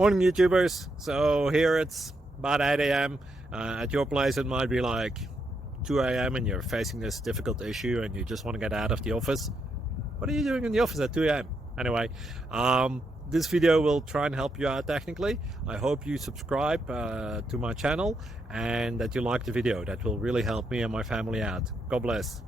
Morning YouTubers. So here it's about 8 a.m. At your place it might be like 2 a.m. and you're facing this difficult issue and you just want to get out of the office. What are you doing in the office at 2 a.m.? Anyway, this video will try and help you out technically. I hope you subscribe to my channel and that you like the video. That will really help me and my family out. God bless.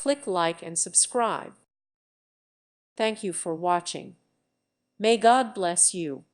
Click like and subscribe. Thank you for watching. May God bless you.